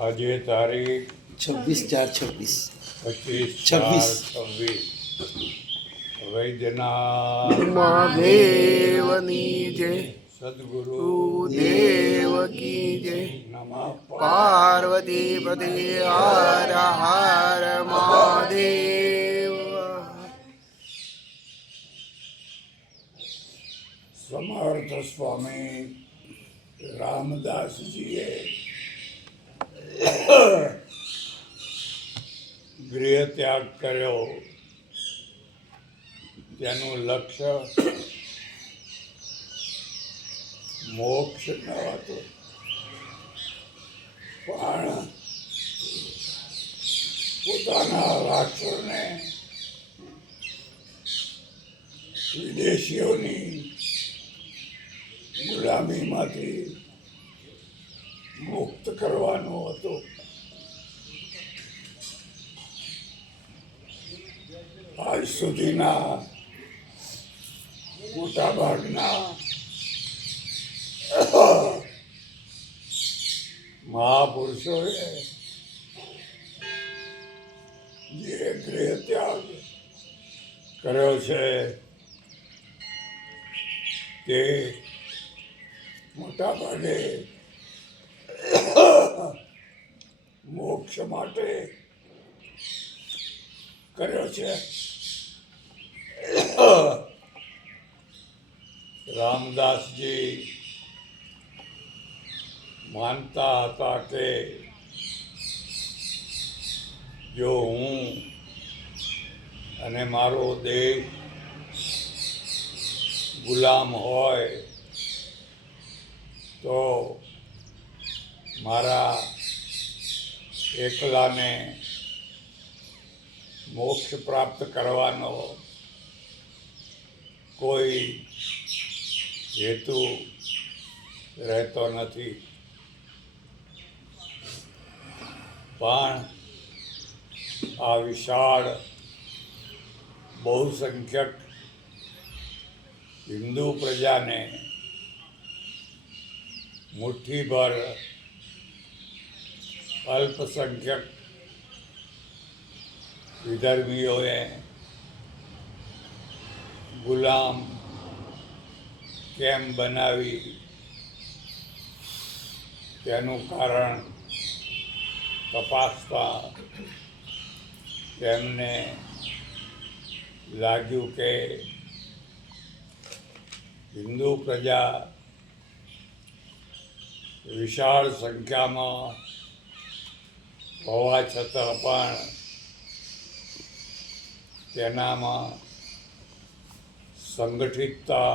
આજે તારીખ 26/4/26 વૈદ્યનાથ મહાદેવની જય, સદગુરુ દેવ કી જય, નમઃ પાર્વતી પતે હર હર મહાદેવ. સમર્થ સ્વામી રામદાસજીએ ગૃહ ત્યાગ કર્યો. તેનું લક્ષ્ય મોક્ષ ન હતું, પણ પોતાના રાષ્ટ્રને વિદેશીઓની ગુલામીમાંથી મુક્ત કરવાનો હતો. આજ સુધીના મોટાભાગના મહાપુરુષોએ જે ગૃહ ત્યાગ કર્યો છે તે મોટાભાગે મોક્ષ માટે કર્યો છે. રામદાસજી માનતા હતા કે જો હું અને મારો દેશ ગુલામ હોય તો મારા એકલાને મોક્ષ પ્રાપ્ત કરવાનો કોઈ હેતુ રહેતો નથી. પણ આ વિશાળ બહુસંખ્યક હિન્દુ પ્રજાને મુઠ્ઠીભર અલ્પસંખ્યક વિધર્મીઓએ ગુલામ કેમ બનાવી, તેનું કારણ તપાસતા તેમને લાગ્યું કે હિન્દુ પ્રજા વિશાળ સંખ્યામાં હોવા છતાં પણ તેનામાં સંગઠિતતા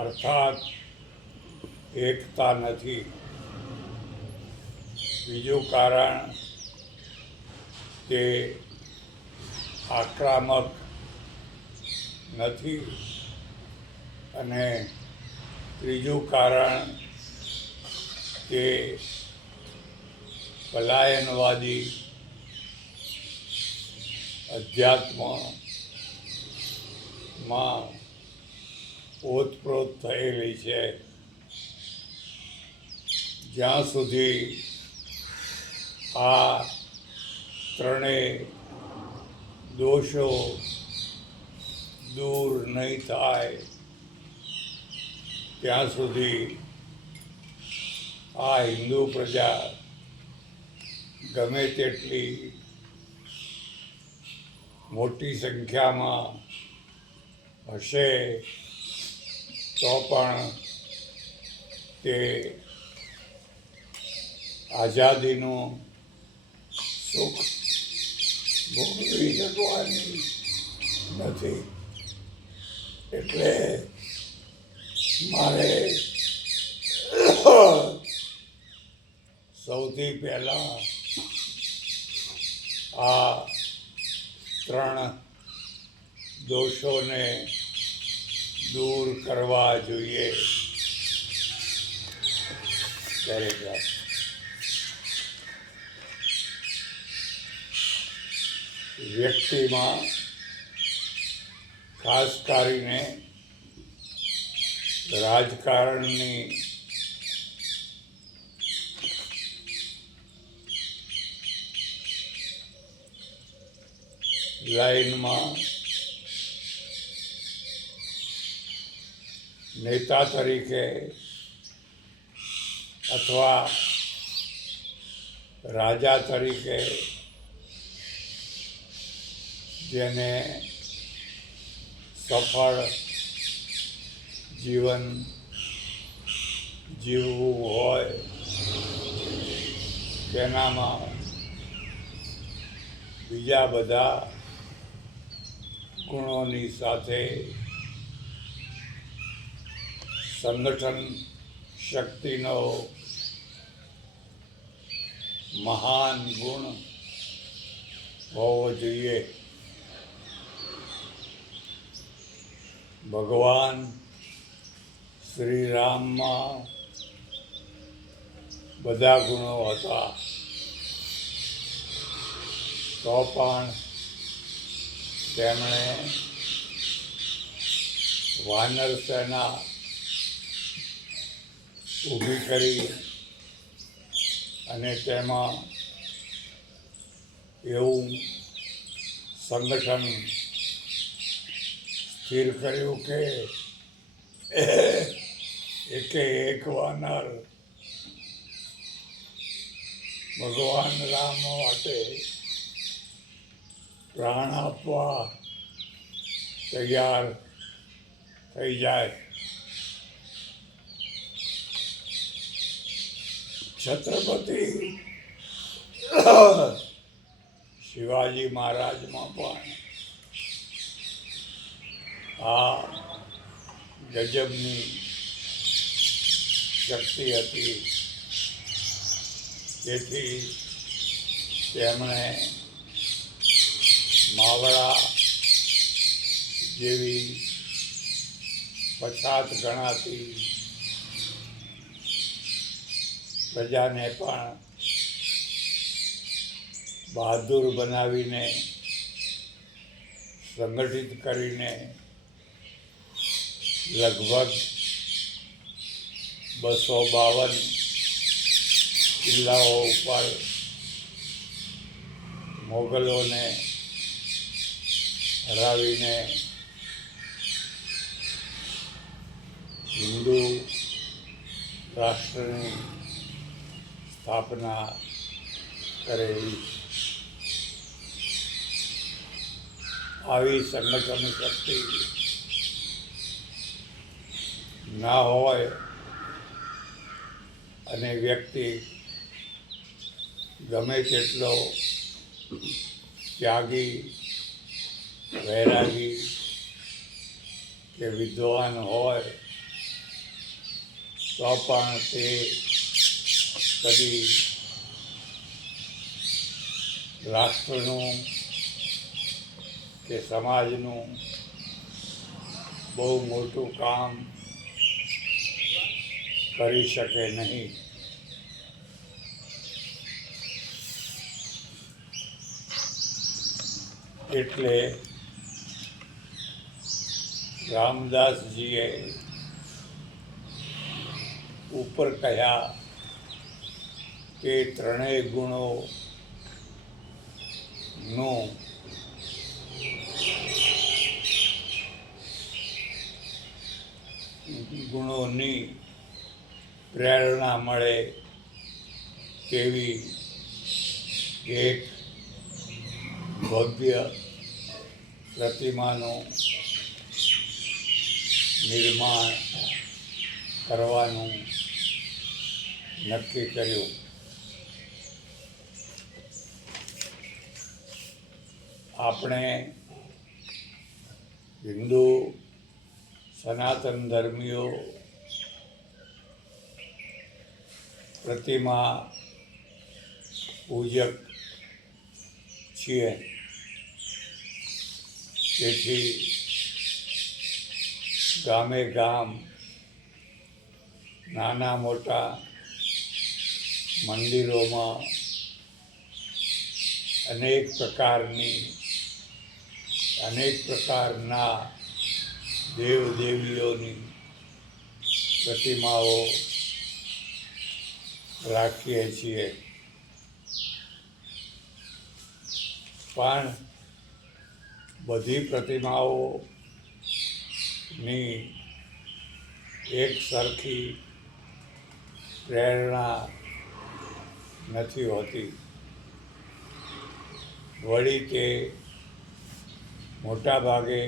અર્થાત એકતા નથી. બીજું કારણ તે આક્રમક નથી, અને ત્રીજું કારણ તે પલાયનવાદી અધ્યાત્મમાં ઓતપ્રોત થયેલી છે. જ્યાં સુધી આ ત્રણેય દોષો દૂર નહીં થાય ત્યાં સુધી આ હિન્દુ પ્રજા ગમે તેટલી મોટી સંખ્યામાં હશે તો પણ તે આઝાદીનું સુખ ભોગવી શકવાની નથી. એટલે મારે સૌથી પહેલાં આ ત્રણ દોષોને દૂર કરવા જોઈએ. દરેક વ્યક્તિમાં ખાસ કરીને રાજકારણની લાઈનમાં નેતા તરીકે અથવા રાજા તરીકે જેને સફળ જીવન જીવવું હોય તેનામાં બીજા બધા ગુણોની સાથે સંગઠન શક્તિનો મહાન ગુણ હોવો જોઈએ. ભગવાન શ્રી રામમાં બધા ગુણો હતા, તો પણ તેમણે વાનર સેના ઊભી કરી અને તેમાં એવું સંગઠન સ્થિર કર્યું કે એકે એક વાનર ભગવાન રામ માટે પ્રાણ આપવા તૈયાર થઈ જાય. છત્રપતિ શિવાજી મહારાજમાં પણ આ ગજબની શક્તિ હતી. તેથી તેમણે માવડા જેવી પછાત ગણાતી પ્રજાને પણ બહાદુર બનાવીને સંગઠિત કરીને લગભગ 252 જિલ્લાઓ ઉપર મોગલોને હરાવીને હિન્દુ રાષ્ટ્રની સ્થાપના કરેલી. આવી સંગઠન શક્તિ ના હોય અને વ્યક્તિ ગમે તેટલો ત્યાગી, વૈરાગી કે વિદ્વાન હોય તો પણ તે કદી રાષ્ટ્રનું કે સમાજનું બહુ મોટું કામ કરી શકે નહીં. એટલે રામદાસજીએ ઉપર કહ્યા કે ત્રણેય ગુણોની પ્રેરણા મળે તેવી એક ભવ્ય પ્રતિમાનું નિર્માણ કરવાનું નક્કી કર્યું. આપણે હિન્દુ સનાતન ધર્મીઓ પ્રતિમા પૂજક છીએ. તેથી ગામે ગામ નાના મોટા મંદિરોમાં અનેક પ્રકારના દેવ દેવીઓની પ્રતિમાઓ રાખીએ છીએ. પણ બધી પ્રતિમાઓની એક સરખી પ્રેરણા નથી હોતી. વળી તે મોટા ભાગે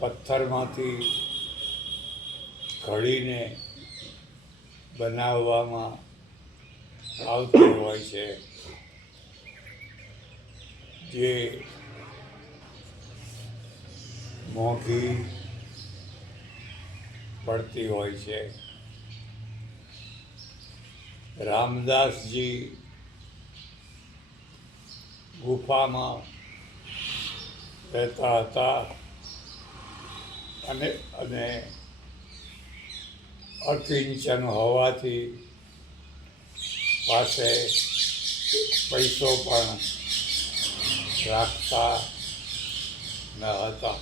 પથ્થરમાંથી ઘડીને બનાવવામાં આવતી હોય છે, જે મોંઘી પડતી હોય છે. રામદાસજી ગુફામાં રહેતા હતા અને અકિંચન હોવાથી પાસે પૈસો પણ રાખતા ન હતા.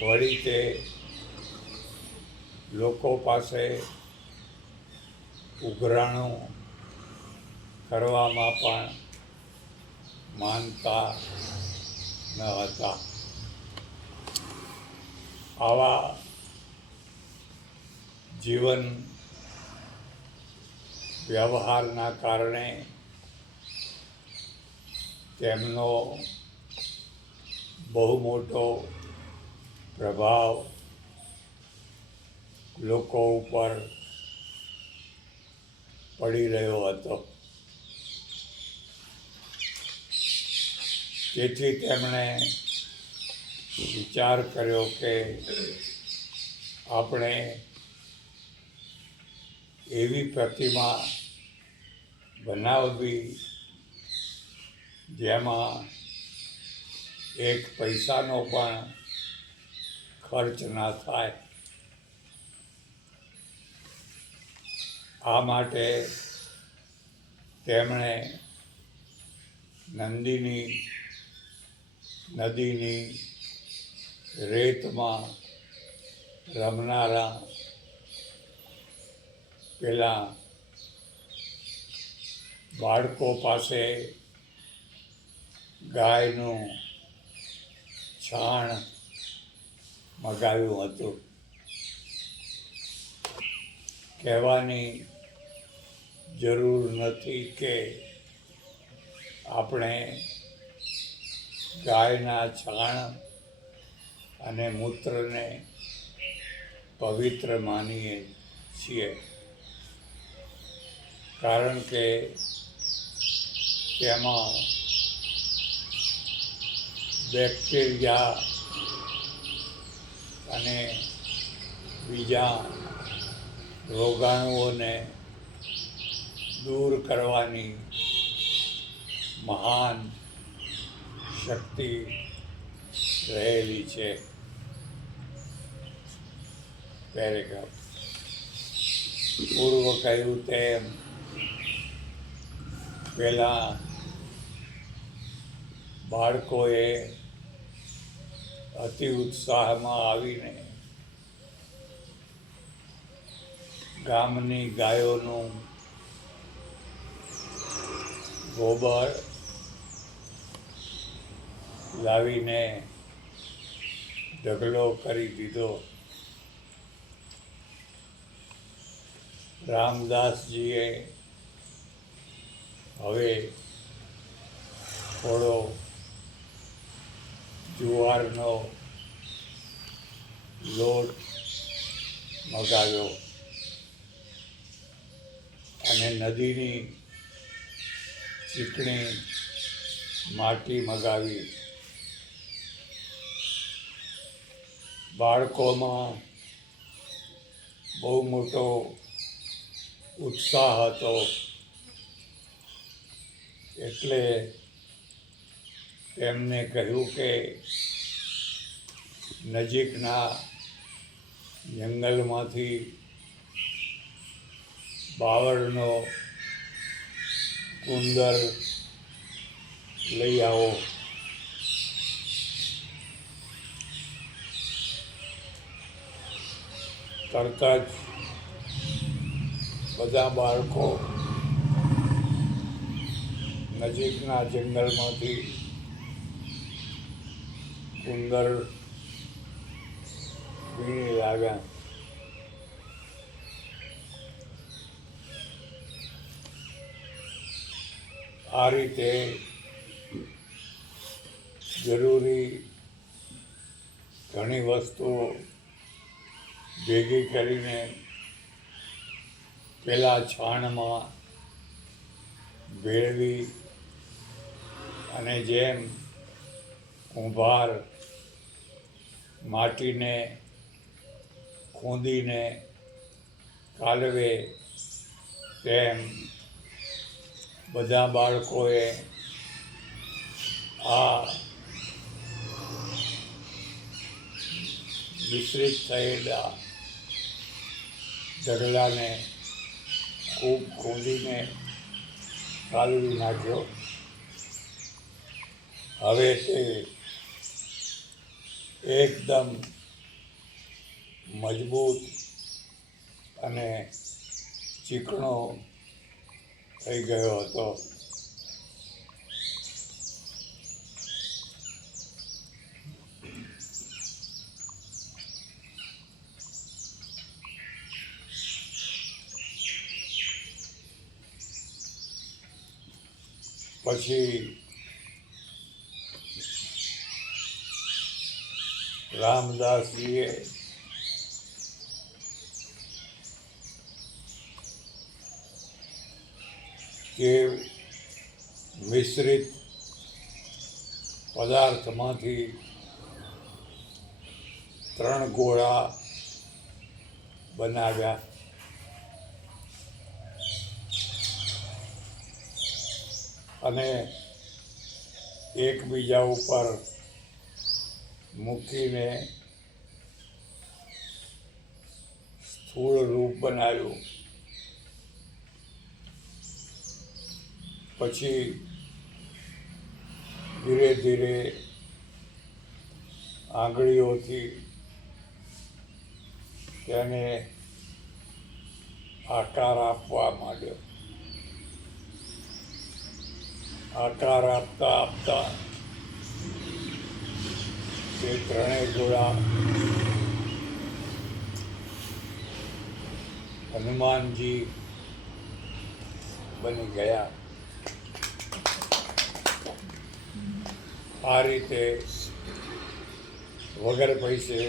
વળી તે લોકો પાસે ઉઘરાણું કરવામાં પણ માનતા ન હતા. આવા જીવન વ્યવહારના કારણે તેમનો બહુ મોટો પ્રભાવ લોકો ઉપર પડી રહ્યો હતો. તેથી તેમણે વિચાર કર્યો કે આપણે એવી પ્રતિમા બનાવવી જેમાં એક પૈસાનો પણ ખર્ચ ના થાય. આ માટે તેમણે નદીની રેતમાં રમનારા પેલા બાળકો પાસે ગાયનું છાણ મગાવ્યું હતું. કહેવાની જરૂર નથી કે આપણે ગાયના છાણ અને મૂત્રને પવિત્ર માનીએ છીએ, કારણ કે તેમાં બેક્ટેરિયા અને બીજા રોગાણુઓને દૂર કરવાની મહાન શક્તિ રહેલી છે. પેરેગ્રાફ પૂર્વ કહ્યું તેમ પેલા બાળકોએ અતિ ઉત્સાહમાં આવીને ગામની ગાયોનું ગોબર લાવીને ઢગલો કરી દીધો. રામદાસજીએ હવે થોડો જુવારનો લોટ મગાવ્યો અને નદીની ચીકણી માટી મગાવી. બાળકોમાં બહુ મોટો ઉત્સાહ હતો, એટલે એમને કહ્યું કે નજીકના જંગલમાંથી બાવળનો કુંદર લઈ આવો. તરત જ બધા બાળકો નજીકના જંગલમાંથી સુંદર વીણી લાગ્યા. આ રીતે જરૂરી ઘણી વસ્તુઓ ભેગી કરીને પેલા છાણમાં ભેળવી અને જેમ કુંભાર માટીને ખૂંદીને કાલવે તેમ બધા બાળકોએ આ મિશ્રિત થયેલા ઢગલાને ખૂબ ખૂંદીને કાલવી નાખ્યો. હવે તે એકદમ મજબૂત અને ચીકણો થઈ ગયો હતો. પછી રામદાસજીએ તે મિશ્રિત પદાર્થમાંથી 3 ગોળા બનાવ્યા. અને એકબીજા ઉપર મૂકીને સ્થૂળ રૂપ બનાવ્યું. પછી ધીરે ધીરે આંગળીઓથી તેને આકાર આપવા માંડ્યો. આકાર આપતા આપતા તે 3 ગોળા હનુમાનજી બની ગયા. આ રીતે વગર પૈસે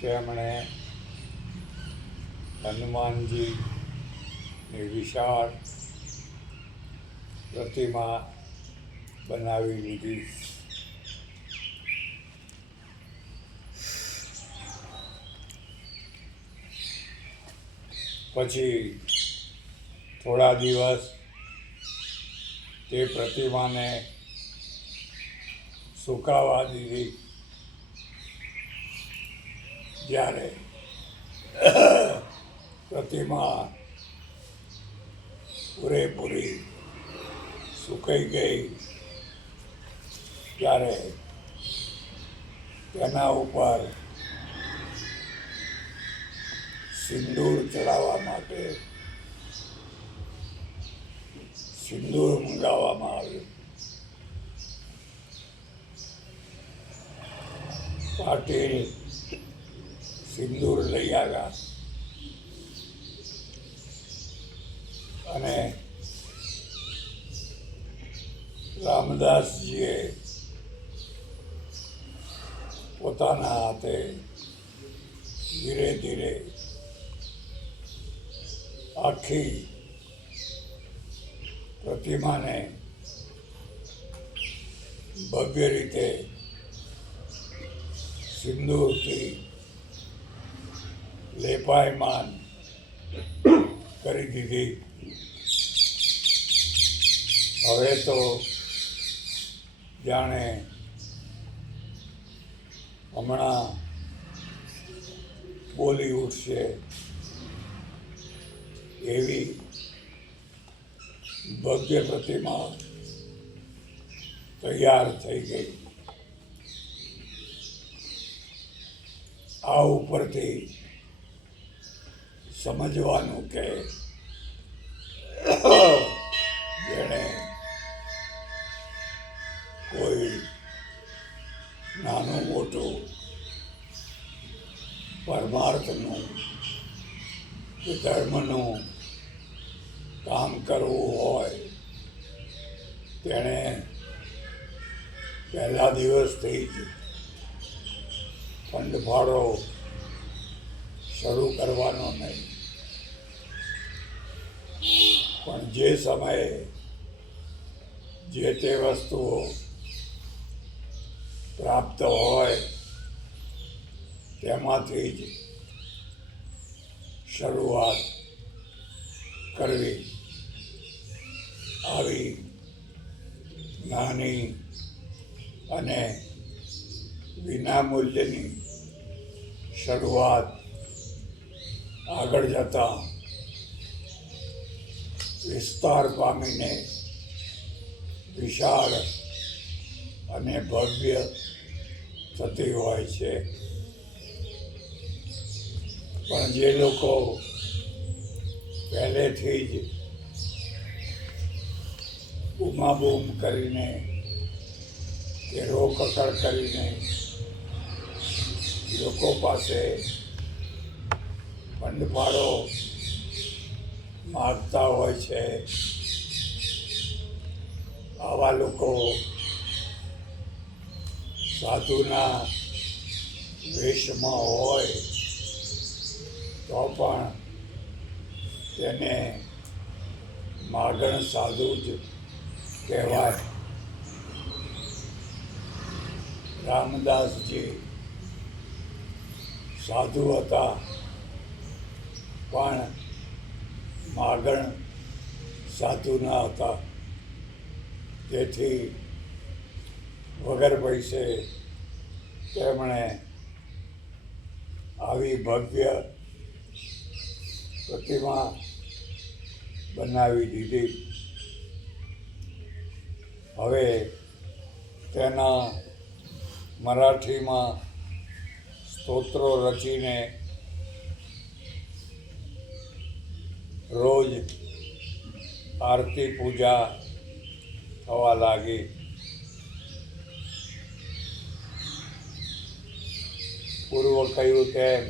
તેમણે હનુમાનજીની વિશાળ પ્રતિમા બનાવી લીધી. પછી થોડા દિવસ તે પ્રતિમાને સુકાવા દીધી. જ્યારે પ્રતિમા પૂરેપૂરી સુકાઈ ગઈ ત્યારે તેના ઉપર સિંદૂર ચડાવવા માટે સિંદૂર મંગાવવામાં આવ્યું. પાટીલ સિંદૂર લઈ આવ્યા અને રામદાસજીએ પોતાના હાથે ધીરે ધીરે આખી પ્રતિમાને ભવ્ય રીતે સિંદૂરથી લેપાયમાન કરી દીધી. હવે તો જાણે હમણાં બોલી ઉઠશે એવી ભવ્ય પ્રતિમા તૈયાર થઈ ગઈ. આ ઉપરથી સમજવાનું કે જેણે કોઈ કે ધર્મનું કામ કરવું હોય તેણે પહેલા દિવસથી જ ફંડફાળો શરૂ કરવાનો નહીં, પણ જે સમયે જે તે વસ્તુઓ પ્રાપ્ત હોય તેમાંથી જ શરૂઆત કરવી. આવી નાની અને વિનામૂલ્યની શરૂઆત આગળ જતાં વિસ્તાર પામીને વિશાળ અને ભવ્ય થતી હોય છે. પણ જે લોકો પહેલેથી જ બૂમાબૂમ કરીને કે રોકકળ કરીને લોકો પાસે ફંડફાળો માગતા હોય છે, આવા લોકો સાધુના વેશમાં હોય તો પણ તેને માગણ સાધુ જ કહેવાય. રામદાસજી સાધુ હતા પણ માગણ સાધુ ન હતા, તેથી વગર પૈસે તેમણે આવી ભવ્ય પ્રતિમા બનાવી દીધી. હવે તેના મરાઠીમાં સ્તોત્રો રચીને રોજ આરતી પૂજા થવા લાગી. પૂર્વ કહ્યું તેમ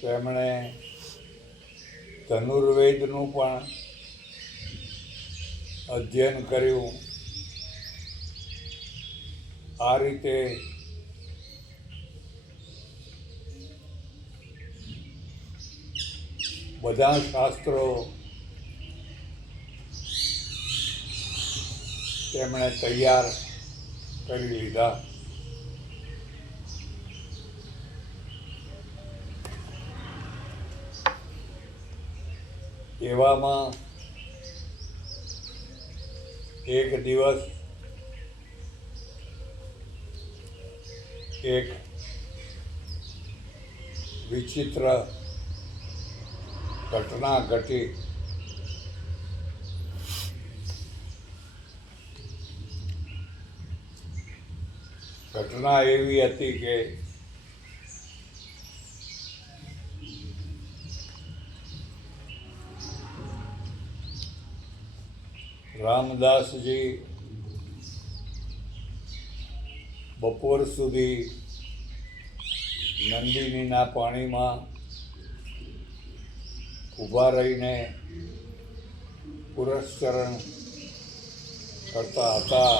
તેમણે ધનુર્વેદનું પણ અધ્યયન કર્યું. આ રીતે બધા શાસ્ત્રો તેમણે તૈયાર કરી લીધા. એવામાં એક દિવસ એક વિચિત્ર ઘટના ઘટી. ઘટના એવી હતી કે રામદાસજી બપોર સુધી નંદિનીના પાણીમાં ઊભા રહીને પુરસ્ચરણ કરતા હતા.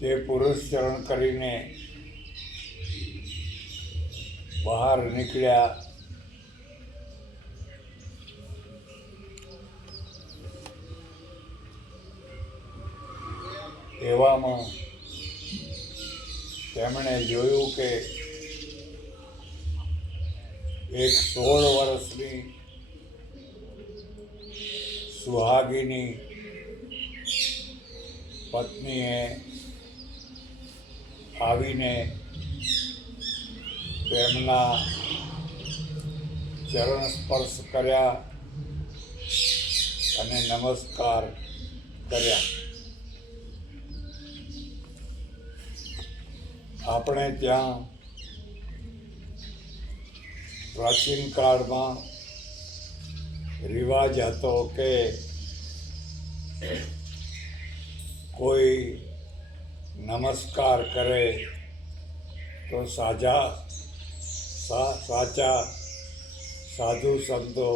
તે પુરસ્ચરણ કરીને બહાર નીકળ્યા. એવામાં તેમણે જોયું કે એક 16 વર્ષની સુહાગીની પત્નીએ આવીને તેમના ચરણ સ્પર્શ કર્યા અને નમસ્કાર કર્યા. આપણે ત્યાં પ્રાચીન કાળમાં રિવાજ હતો કે કોઈ નમસ્કાર કરે તો સાચા સાધુ સંતો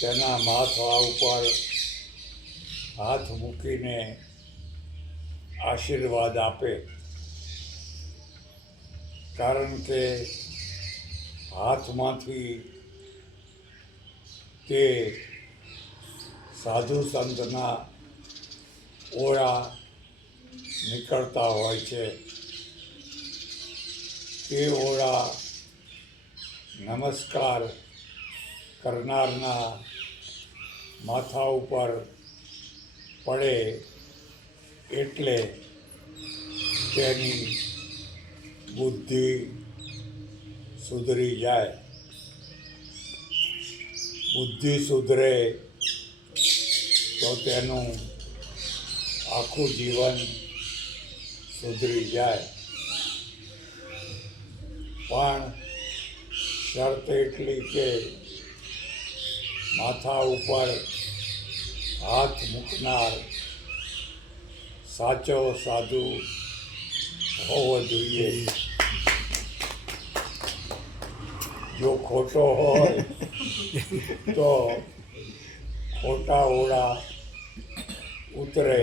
તેના માથા ઉપર હાથ મૂકીને આશીર્વાદ આપે, કારણ કે હાથમાંથી તે સાધુ સંતના ઓળા નીકળતા હોય છે. તે ઓળા નમસ્કાર કરનારના માથા ઉપર પડે એટલે તેની બુદ્ધિ સુધરી જાય. બુદ્ધિ સુધરે તો તેનું આખું જીવન સુધરી જાય. પણ શરત એટલી કે માથા ઉપર હાથ મૂકનાર સાચો સાધુ હોવો જોઈએ. જો ખોટો હોય તો ખોટા ઓળા ઉતરે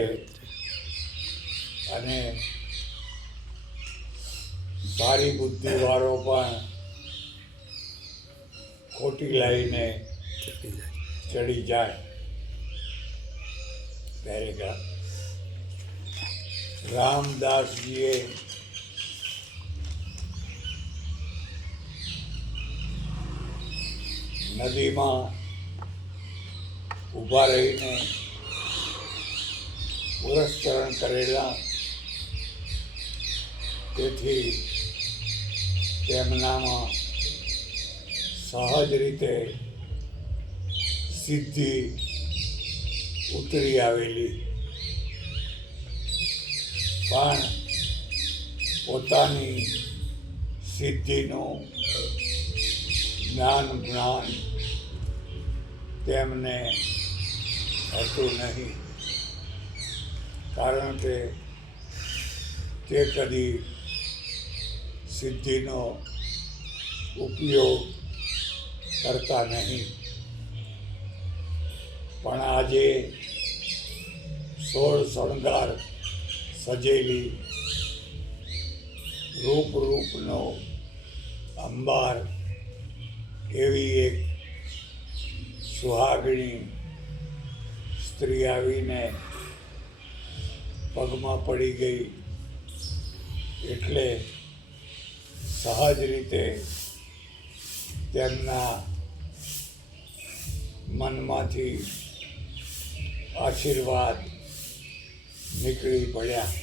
અને સારી બુદ્ધિવાળો પણ ખોટી લાઈને ચડી જાય. પેરેગ્રાફ. રામદાસજીએ નદીમાં ઊભા રહીને પુરસ્ચરણ કરેલા, તેથી તેમનામાં સહજ રીતે સિદ્ધિ ઉતરી આવેલી. પણ પોતાની સિદ્ધિનું જ્ઞાન તેમને હતું નહીં, કારણ કે તે કદી સિદ્ધિનો ઉપયોગ કરતા નહીં. પણ આજે 16 શણગાર સજેલી રૂપનો અંબાર એવી એક સુહાગણી સ્ત્રી આવીને પગમાં પડી ગઈ એટલે સહજ રીતે તેમના મનમાંથી આશીર્વાદ નીકળી પડ્યા.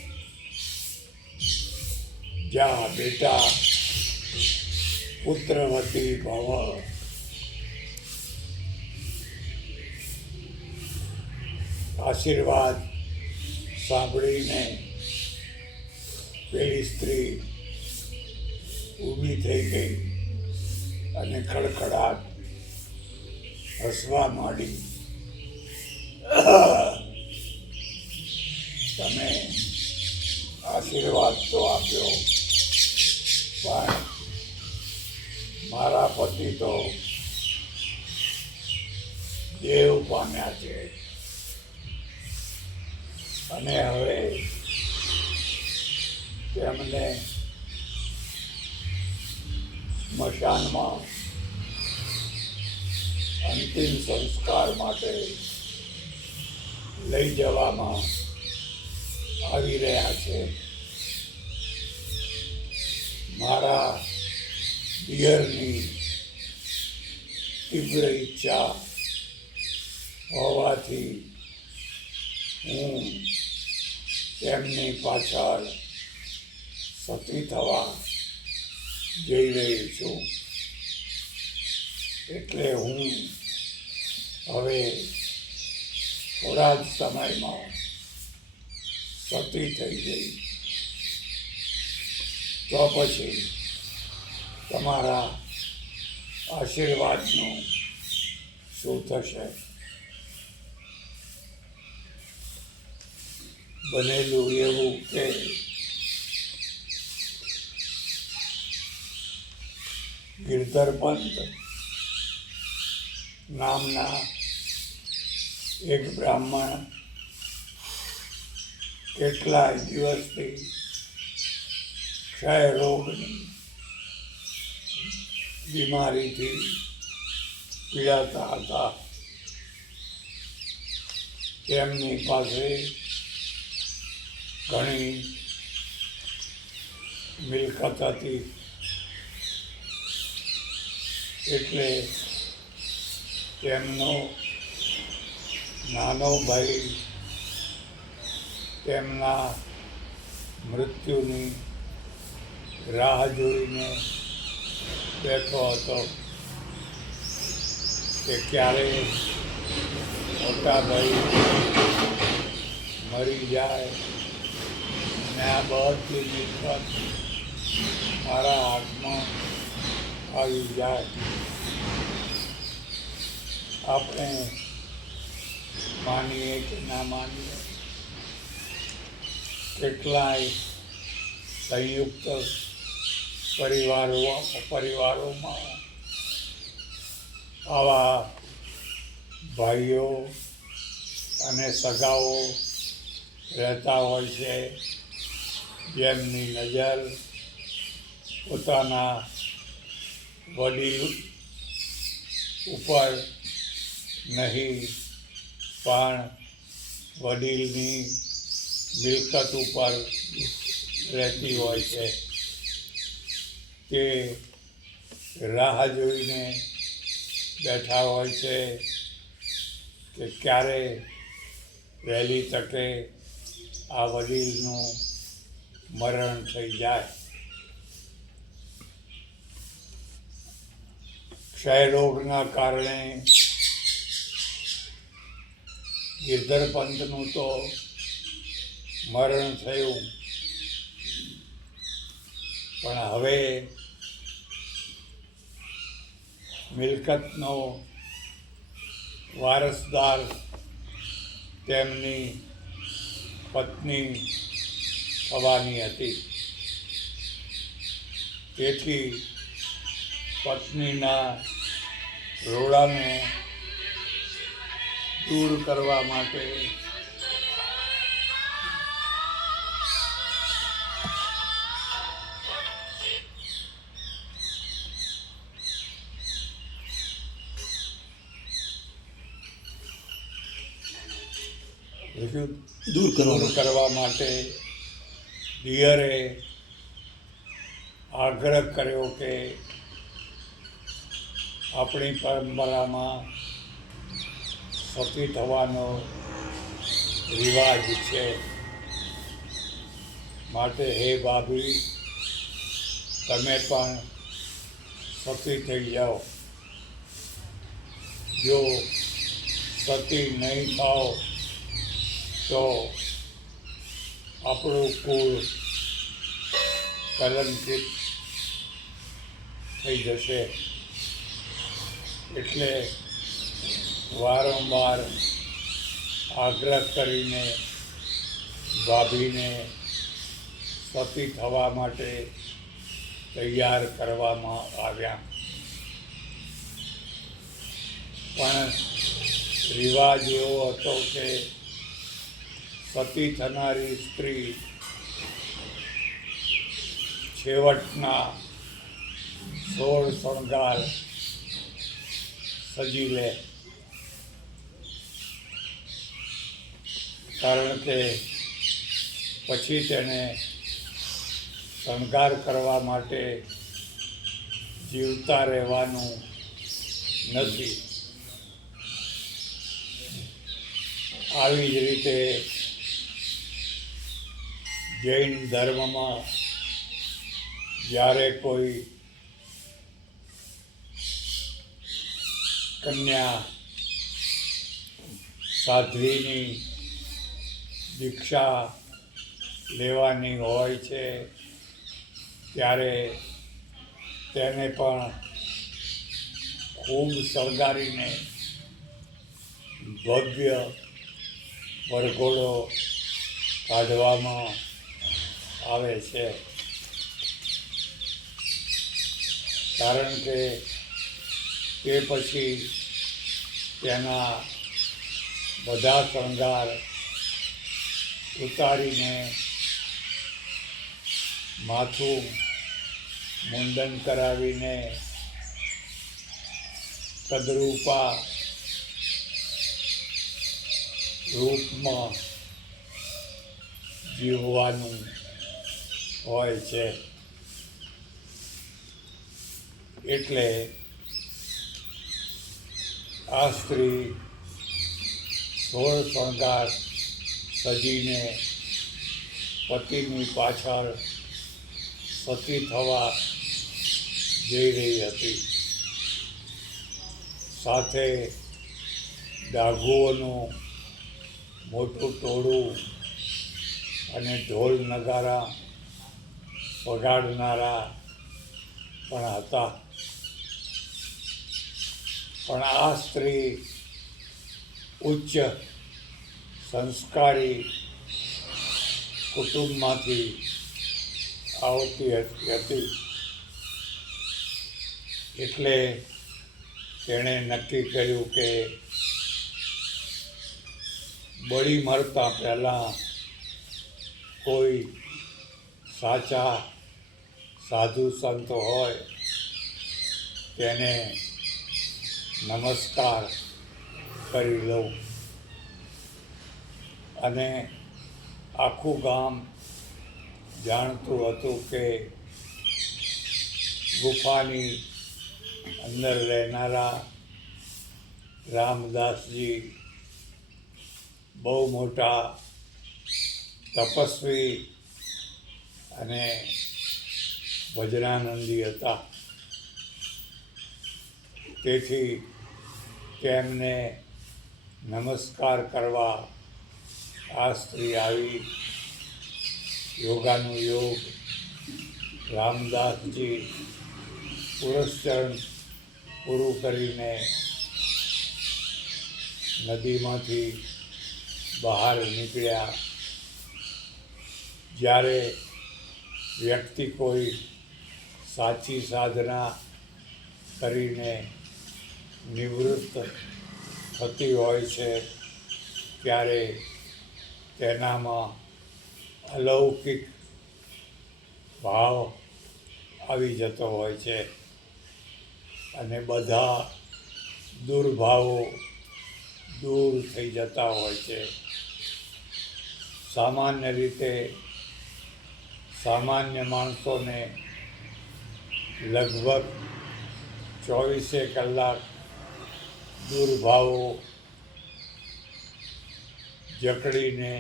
જા બેટા પુત્રવતી ભવ. આશીર્વાદ સાંભળીને પેલી સ્ત્રી ઊભી થઈ ગઈ અને ખડખડાટ હસવા માંડી. તમે આશીર્વાદ તો આપ્યો, પણ મારા પતિ તો દેવ પામ્યા છે અને હવે તેમને સ્મશાનમાં અંતિમ સંસ્કાર માટે લઈ જવામાં આવી રહ્યા છે. મારા પિયરની તીવ્ર ઈચ્છા હોવાથી હું તેમની પાછળ સતી થવા જઈ રહી છું. એટલે હું હવે થોડા જ સમયમાં સતી થઈ ગઈ. તો પછી તમારા આશીર્વાદનું શું થશે? બનેલું એવું કે ગિરધર પંત નામના એક બ્રાહ્મણ કેટલાય દિવસથી ક્ષય રોગની બીમારીથી પીડાતા હતા. તેમની પાસે ઘણી મિલકત હતી, એટલે તેમનો નાનો ભાઈ તેમના મૃત્યુની રાહ જોઈને બેઠો હતો કે ક્યારે મોટા ભાઈ મરી જાય ને આ બધી મિલકત મારા હાથમાં આવી જાય. આપણે માનીએ કે ના માનીએ, કેટલાય સંયુક્ત પરિવારોમાં આવા ભાઈઓ અને સગાઓ રહેતા હોય છે, જેમની નજર પોતાના વડીલ ઉપર નહીં પણ વડીલની મિલકત ઉપર રહેતી હોય છે. તે રાહ જોઈને બેઠા હોય છે કે ક્યારે વહેલી તકે આ વડીલનું મરણ થઈ જાય. ક્ષય રોગના કારણે ગિરધર પંતનું તો મરણ થયું, પણ હવે મિલકતનો વારસદાર તેમની પત્ની થવાની હતી. તેથી પત્નીના રોડાને દૂર કરવા માટે દૂર કરવા માટે દિયરે આગ્રહ કર્યો કે આપણી પરંપરામાં સતી થવાનો રિવાજ છે, માટે હે ભાભી, તમે પણ સતી થઈ જાઓ. જો સતી નહીં થાઓ તો આપણું કુળ કલંકિત થઈ જશે. એટલે વારંવાર આગ્રહ કરીને ભાભીને સતી થવા માટે તૈયાર કરવામાં આવ્યા. પણ રિવાજ એવો હતો કે સતી થનારી સ્ત્રી છેવટના 16 શણગાર સજી લે, કારણ કે પછી તેને શણગાર કરવા માટે જીવતા રહેવાનું નથી. આવી જ રીતે જૈન ધર્મમાં જ્યારે કોઈ કન્યા સાધ્વીની દીક્ષા લેવાની હોય છે, ત્યારે તેને પણ ખૂબ શણગારીને ભવ્ય વરઘોડો કાઢવામાં આવે છે. કારણ કે તે પછી તેના બધા શણગાર ઉતારીને માથું મુંડન કરાવીને કદરૂપા રૂપમાં જીવવાનું હોય છે. એટલે આ સ્ત્રી 16 શણગાર સજીને પતિની પાછળ સતી થવા જઈ રહી હતી. સાથે ડાઘુઓનું મોટું ટોળું અને ઢોલ નગારા વગાડનારા પણ હતા. પણ આ સ્ત્રી ઉચ્ચ સંસ્કારી કુટુંબમાંથી આવતી હતી. એટલે તેણે નક્કી કર્યું કે બળી મરતા પહેલાં કોઈ સાચા સાધુ સંત હોય તેને નમસ્કાર કરી લઉં. અને આખું ગામ જાણતું હતું કે ગુફાની અંદર રહેનારા રામદાસજી બહુ મોટા તપસ્વી અને વજ્રાનંદી હતા. તેથી તેમને નમસ્કાર કરવા આ સ્ત્રી આવી. યોગાનું યોગ રામદાસજી પુરસ્ચરણ પૂરું કરીને નદીમાંથી બહાર નીકળ્યા. જ્યારે વ્યક્તિ કોઈ સાચી સાધના કરીને નિવૃત્ત થતી હોય છે ત્યારે તેનામાં અલૌકિક ભાવ આવી જતો હોય છે અને બધા દુર્ભાવો દૂર થઈ જતા હોય છે. સામાન્ય રીતે સામાન્ય માણસોને લગભગ 24 કલાક દુર્ભાવો જકડીને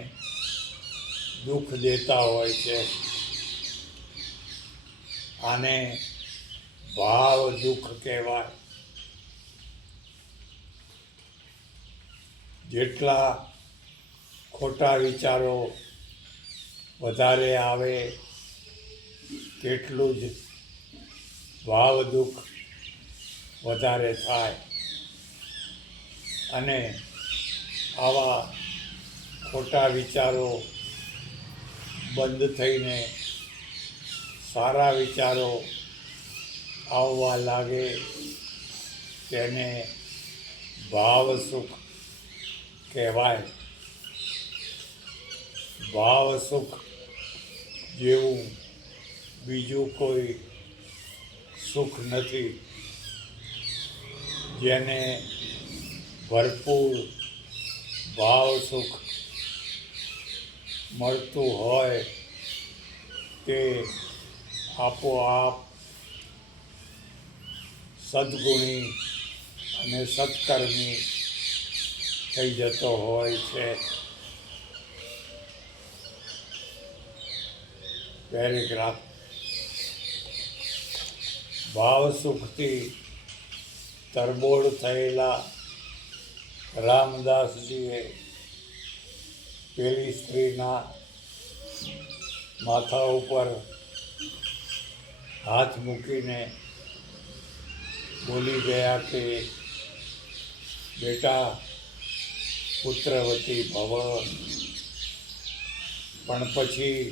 દુઃખ દેતા હોય છે. આને ભાવ દુઃખ કહેવાય. જેટલા ખોટા વિચારો વધારે આવે તેટલું જ ભાવ દુઃખ વધારે થાય. અને આવા ખોટા વિચારો બંધ થઈને સારા વિચારો આવવા લાગે તેને ભાવ સુખ કહેવાય. ભાવ સુખ જેવું બીજું કોઈ સુખ નથી. જેને ભરપૂર ભાવ સુખ મળતું હોય તે આપોઆપ સદ્ગુણી અને સત્કર્મી થઈ જતો હોય છે. પેરેગ્રાફ. ભાવ સુખથી તરબોળ થયેલા રામદાસજીએ પેલી સ્ત્રીના માથા ઉપર હાથ મૂકીને બોલી ગયા કે બેટા પુત્રવતી ભવ. પણ પછી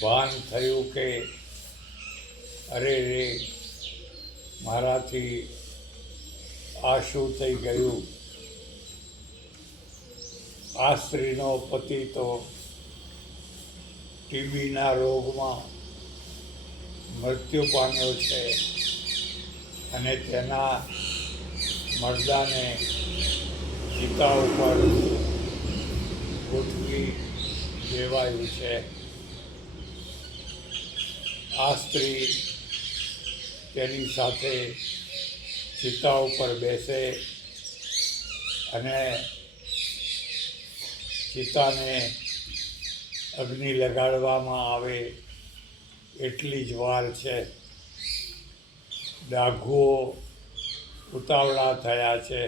ભાન થયું કે અરે રે મારાથી આ શું થઈ ગયું. આ સ્ત્રીનો પતિ તો ટીબીના રોગમાં મૃત્યુ પામ્યો છે અને તેના મરદાને ચિતા ઉપર ગોઠવી દેવાયું છે. આ સ્ત્રી તેની સાથે ચિતા ઉપર બેસે અને ચિતાને અગ્નિ લગાડવામાં આવે એટલી જ વાર છે. ડાઘુઓ ઉતાવળા થયા છે.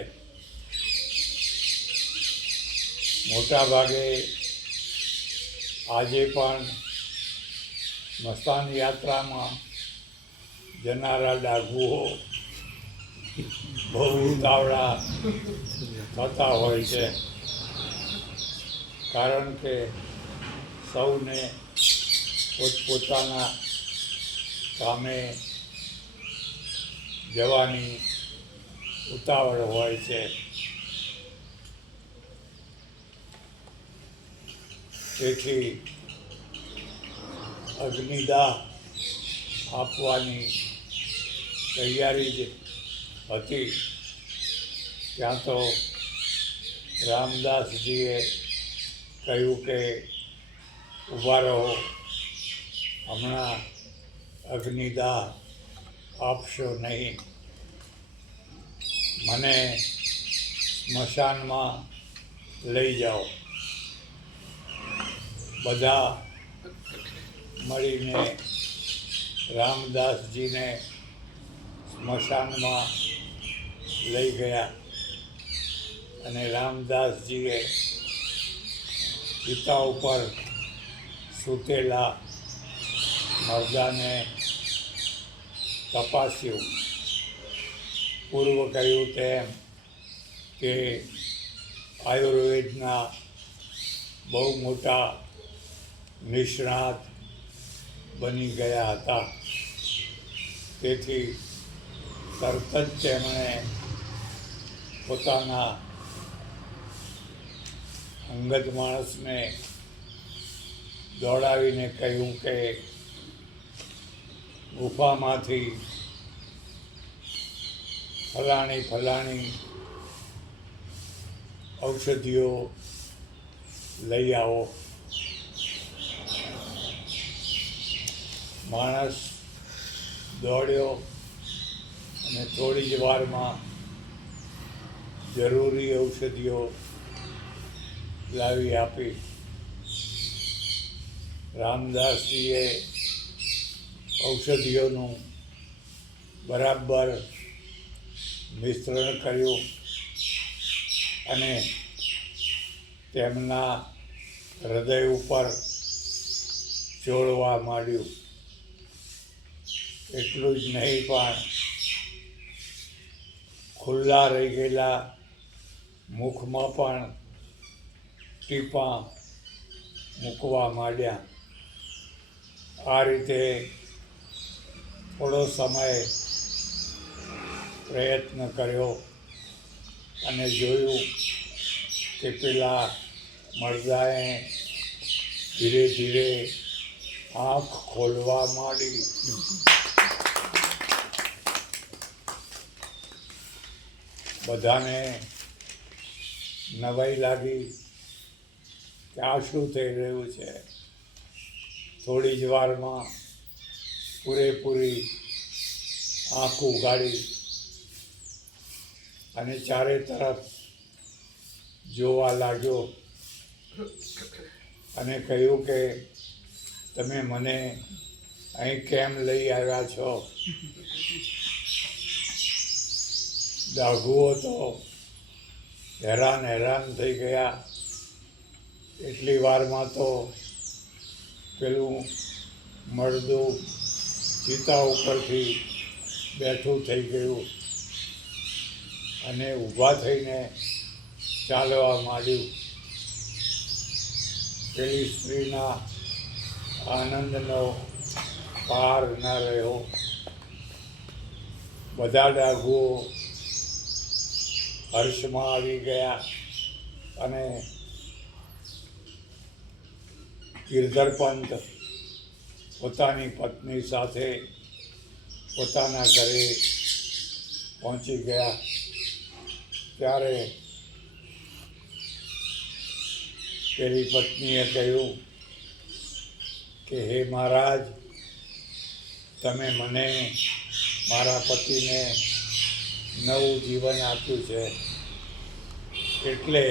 મોટા ભાગે આજે પણ સ્મશાન યાત્રામાં જનારા ડાઘુઓ બહુ ઉતાવળા થતા હોય છે, કારણ કે સૌને પોતપોતાના કામે જવાની ઉતાવળ હોય છે. તેથી અગ્નિદાહ આપવાની તૈયારી જ હતી ત્યાં તો રામદાસજીએ કહ્યું કે ઊભા રહો, હમણાં અગ્નિદાહ આપશો નહીં, મને સ્મશાનમાં લઈ જાઓ. બધા મળીને રામદાસજીને સ્મશાનમાં લઈ ગયા અને રામદાસજીએ ચિતા ઉપર સૂતેલા મરદાને તપાસ્યું. પૂર્વ કહ્યું તેમ કે આયુર્વેદના બહુ મોટા નિષ્ણાત બની ગયા હતા. તેથી તરત જ તેમણે પોતાના અંગત માણસને દોડાવીને કહ્યું કે ગુફામાંથી ફલાણી ઔષધિઓ લઈ આવો. માણસ દોડ્યો અને થોડી જ વારમાં જરૂરી ઔષધિઓ લાવી આપી. રામદાસજીએ ઔષધિઓનું બરાબર મિશ્રણ કર્યું અને તેમના હૃદય ઉપર ચોળવા માંડ્યું. એટલું જ નહીં પણ ખુલ્લા રહી ગયેલા મુખમાં પણ ટીપાં મૂકવા માંડ્યા. આ રીતે થોડો સમય પ્રયત્ન કર્યો અને જોયું કે પેલા મરદાએ ધીરે ધીરે આંખ ખોલવા માંડી. બધાને નવાઈ લાગી કે આ શું થઈ રહ્યું છે. થોડી જ વારમાં પૂરેપૂરી આંખ ઉઘાડી અને ચારે તરફ જોવા લાગ્યો અને કહ્યું કે તમે મને અહીં કેમ લઈ આવ્યા છો? ડાઘુઓ તો હેરાન થઈ ગયા. એટલી વારમાં તો પેલું મરદું ચિતા ઉપરથી બેઠું થઈ ગયું અને ઊભા થઈને ચાલવા માંડ્યું. પેલી સ્ત્રીના આનંદનો પાર ન રહ્યો. બધા ડાઘુઓ હર્ષમાં આવી ગયા અને ગિરધર પંત પોતાની પત્ની સાથે પોતાના ઘરે પહોંચી ગયા. ત્યારે પેલી પત્નીએ કહ્યું કે હે મહારાજ, તમે મને મારા પતિને નવું જીવન આપ્યું છે, એટલે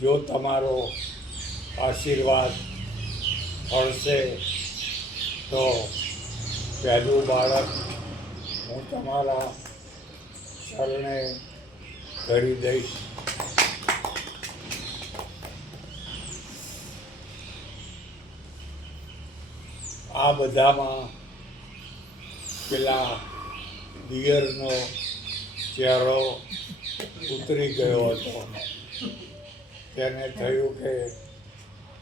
જો તમારો આશીર્વાદ મળશે તો પહેલું બાળક હું તમારા શરણે ધરી દઈશ. આ બધામાં પેલા દિયરનો ચહેરો ઉતરી ગયો હતો. તેને થયું કે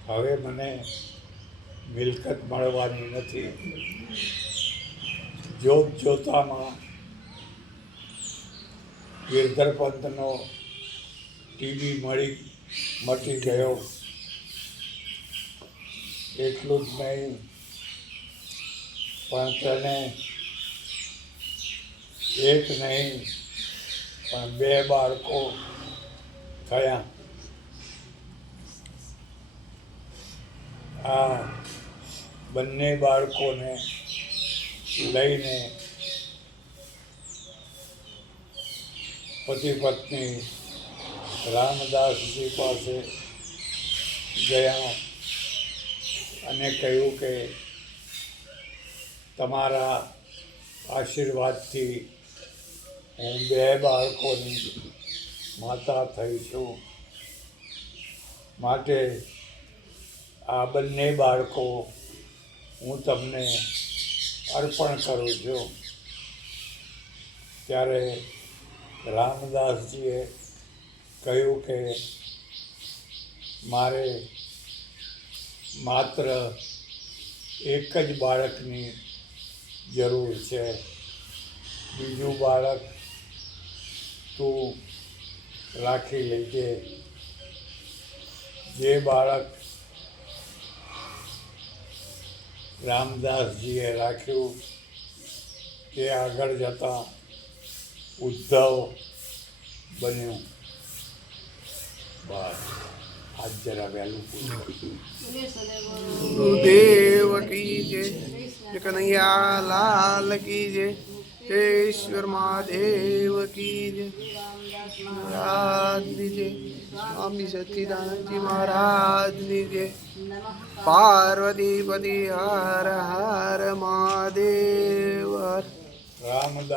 હવે મને મિલકત મળવાની નથી. જોતામાં ગિરધર પંતનો ટીવી મટી ગયો. એટલું જ નહીં, પણ તેને એક નહીં પણ 2 બાળકો થયા. આ બંને બાળકોને લઈને પતિ પત્ની રામદાસજી પાસે ગયા અને કહ્યું કે તમારા આશીર્વાદથી હું 2 બાળકોની માતા થઈ છું, માટે આ બંને બાળકો હું તમને અર્પણ કરું છું. ત્યારે રામદાસજીએ કહ્યું કે મારે માત્ર એક જ બાળકની જરૂર છે. બીજું બાળક તું રાખી લેજે. જે બાળક રામદાસજીએ રાખ્યું તે આગળ જતાં ઉદ્ધવ બન્યું. બસ આજ જરા વહેલું પૂછ્યું. ગુરુદેવ કી જય. કનૈયા લાલ કી જય. ઈશ્વર મહાદેવ કી જય. મહારાજની જય. સ્વામી સચ્ચિદાનંદજી મહારાજની જય. પાર્વતીપતિ હર હર મહાદેવ. રામદાસ